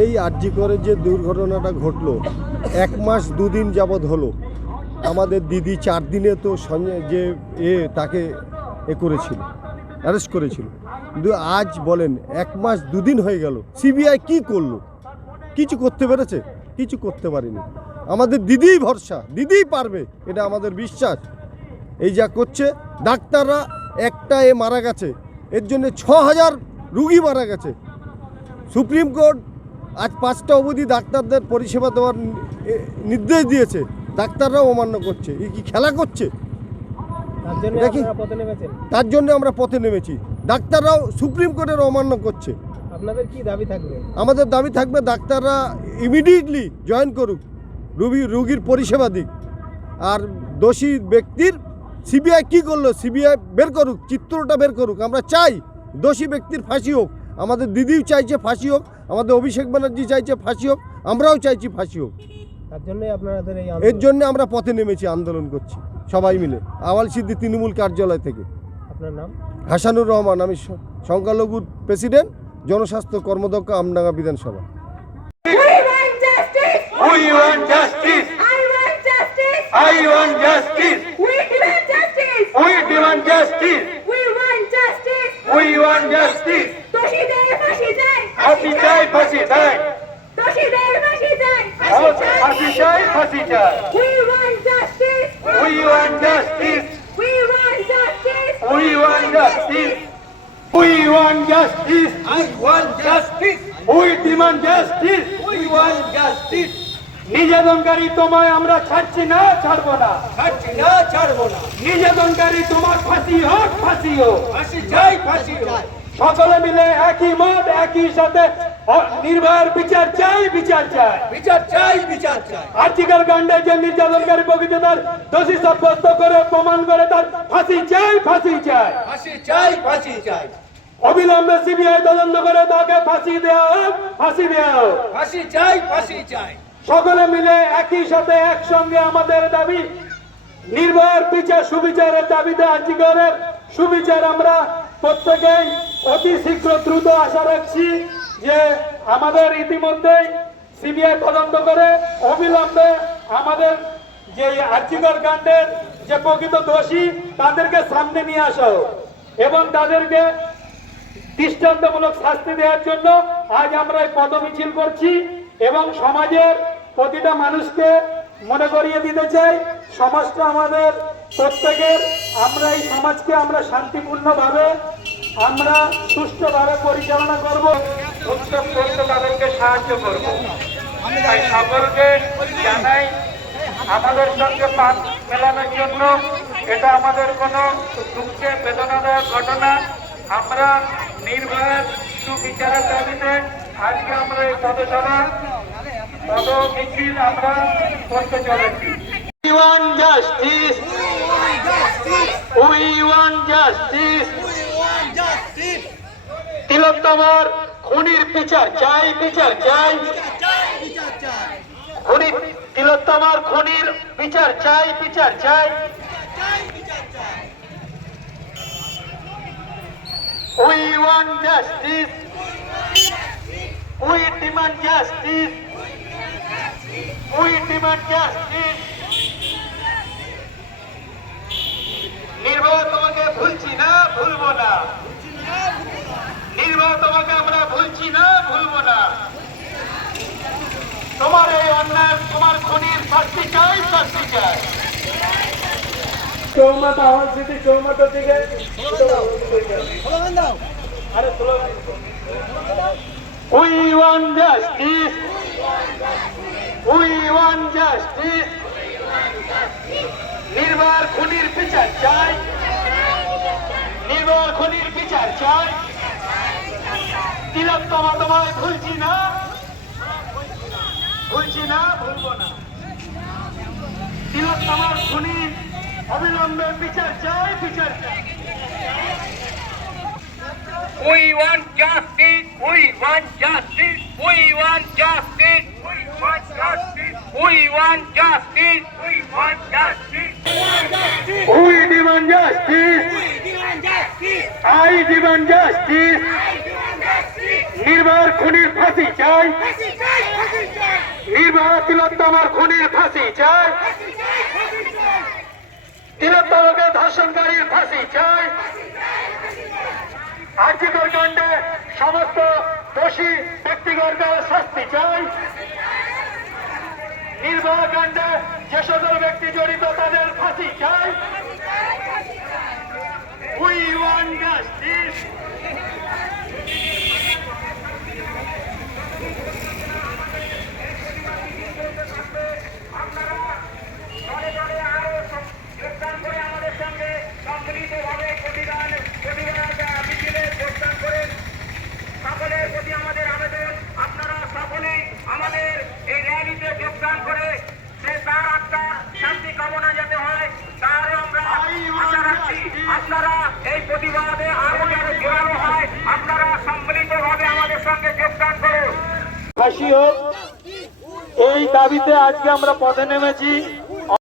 এই আরজি করে যে দুর্ঘটনাটা ঘটলো, এক মাস দুদিন যাবৎ হলো। আমাদের দিদি চার দিনে তো যে এ তাকে এ করেছিল অ্যারেস্ট করেছিল। কিন্তু আজ বলেন, এক মাস দুদিন হয়ে গেল সিবিআই কি করল? কিছু করতে পেরেছে? কিছু করতে পারেনি। আমাদের দিদিই ভরসা, দিদিই পারবে, এটা আমাদের বিশ্বাস। এই যা করছে, ডাক্তাররা একটা এ মারা গেছে, এর জন্য ছ হাজার রুগী মারা গেছে। সুপ্রিম কোর্ট আজ পাঁচটা অবধি ডাক্তারদের পরিষেবা দেওয়ার নির্দেশ দিয়েছে। ডাক্তাররাও অমান্য করছে। এ কি খেলা করছে? তার জন্য আমরা পথে নেমেছি। ডাক্তাররাও সুপ্রিম কোর্টের অমান্য করছে। আপনাদের কি দাবি থাকবে? আমাদের দাবি থাকবে ডাক্তাররা ইমিডিয়েটলি জয়েন করুক। রুগী রুগীর পরিষেবা দিক। আর দোষী ব্যক্তির সিবিআই কি করল? সিবিআই বের করুক চিত্রটা বের করুক। আমরা চাই দোষী ব্যক্তির ফাঁসি হোক। আমাদের দিদিও চাইছে ফাঁসি হোক আমাদের অভিষেক ব্যানার্জি চাইছে ফাঁসি হোক আমরাও চাইছি ফাঁসি হোক। তার জন্যই আপনাদের এই এর। জন্য আমরা পথে নেমেছি আন্দোলন করছি সবাই মিলে। আওয়াল সিদ্ধি তৃণমূল কার্যালয় থেকে। আপনার নাম? হাসানুর রহমান আমি সংখ্যালঘুর প্রেসিডেন্ট জনস্বাস্থ্য কর্মদক্ষ আমডাঙ্গা বিধানসভা। We want justice! ফাঁসি চাই! ফাঁসি চাই দোষীদের ফাঁসি চাই! ফাঁসি চাই ফাঁসি চাই We want justice! We want justice. We want justice! We want justice. We want justice. I want justice. We demand justice. We want justice. নির্যাতনকারী তোমায় আমরা ছাড়ছি না ছাড়বো না ছাড়ছি না ছাড়বো না নির্যাতনকারী তোমার ফাঁসি হোক ফাঁসি হোক ফাঁসি চাই ফাঁসি হোক সকলে মিলে একই মত একই সাথে নির্ভয়ের বিচার চাই বিচার চাই। বিচার চাই বিচার চাই। আর্টিকেল কাণ্ডে যে নির্যাতনকারী প্রকৃত তার দোষী সাব্যস্ত করে প্রমাণ করে তার ফাঁসি চাই ফাঁসি চাই। ফাঁসি চাই ফাঁসি চাই। অবিলম্বে সিবিআই তদন্ত করে তাকে ফাঁসি দেওয়া হোক ফাঁসি দেওয়া হোক। ফাঁসি চাই ফাঁসি চাই। সকলে মিলে একই সাথে একসঙ্গে আমাদের দাবি নির্ভয়ের বিচার সুবিচারের দাবিতে আর্জিকরের সুবিচার আমরা প্রত্যেকেই অতি শীঘ্র দ্রুত আশা রাখছি যে আমাদের ইতিমধ্যেই সিবিআই তদন্ত করে অবিলম্বে আমাদের যে আর্জিকর কাণ্ডের যে প্রকৃত দোষী, তাদেরকে সামনে নিয়ে আসা হোক এবং তাদেরকে দৃষ্টান্তমূলক শাস্তি দেওয়ার জন্য আজ আমরা এই পদমিছিল করছি এবং সমাজের প্রতিটা মানুষকে মনে করিয়ে দিতে চাই। সমাজটা আমাদের প্রত্যেকের আমরা এই সমাজকে আমরা শান্তিপূর্ণভাবে আমরা সুষ্ঠুভাবে পরিচালনা করব, উৎসব করতে তাদেরকে সাহায্য করব। তাই সকলকে জানাই, আমাদের সঙ্গে পাত মেলানোর জন্য এটা আমাদের কোনো দুঃখের বেদনাদায়ক ঘটনা। আমরা নির্ভয়ের সুবিচারের দাবিতে আজকে আমরা এই পদসভা পদ মিছিল আমরা করতে চলেছি। We We want justice. তিলোত্তমার খুনির বিচার চাই বিচার চাই খুনি তিলোত্তমার খুনির বিচার চাই বিচার চাই We want justice. We demand justice. We demand justice. নির্ভয় তোমাকে ভুলছি না ভুলবো না। নির্ভয় তোমাকে আমরা ভুলছি না ভুলবো না। তোমার এই অন্যায় তোমার খুনির শাস্তি চাই শাস্তি চাই। হল সিটি আরে. খুনির বিচার চাই নির্ভর খুনির বিচার চাই তিলোত্তমা তোমায় ভুলছি না ভুলছি না ভুলবো না তিলোত্তমার খুনি অবিলম্বে বিচার চাই বিচার চাই We want justice. We want justice. We want justice. We want justice. We want justice. We want justice. We demand justice. I demand justice. নির্ভর খুনির ফাঁসি চাই। নির্ভর তিলোত্তমার খুনির ফাঁসি চাই। তিলোত্তমাকে ধর্ষণকারীর ফাঁসি চাই। আর্যিকর কাণ্ডে সমস্ত দোষী ব্যক্তিগণের শাস্তি চাই। নির্ভয়া কাণ্ডে যে সকল ব্যক্তি জড়িত তাদের ফাঁসি চাই উই ওয়ান জাস্টিস দলে দলে আরও যোগদান করে আমাদের সঙ্গে সম্মিলিতভাবে প্রতিদান প্রতিবাদ মিছিলে যোগদান করেন সকলের প্রতি আমাদের আবেদন আপনারা সকলেই আমাদের এই র্যালিতে যোগদান করে সে তার আত্মার শান্তি কামনা যাতে হয় তার আমরা আশা রাখছি আপনারা এই প্রতিবাদে আরও জোরালো হয় আপনারা সম্মিলিতভাবে আমাদের সঙ্গে যোগদান করুন। এই দাবিতে আজকে আমরা পথে নেমেছি।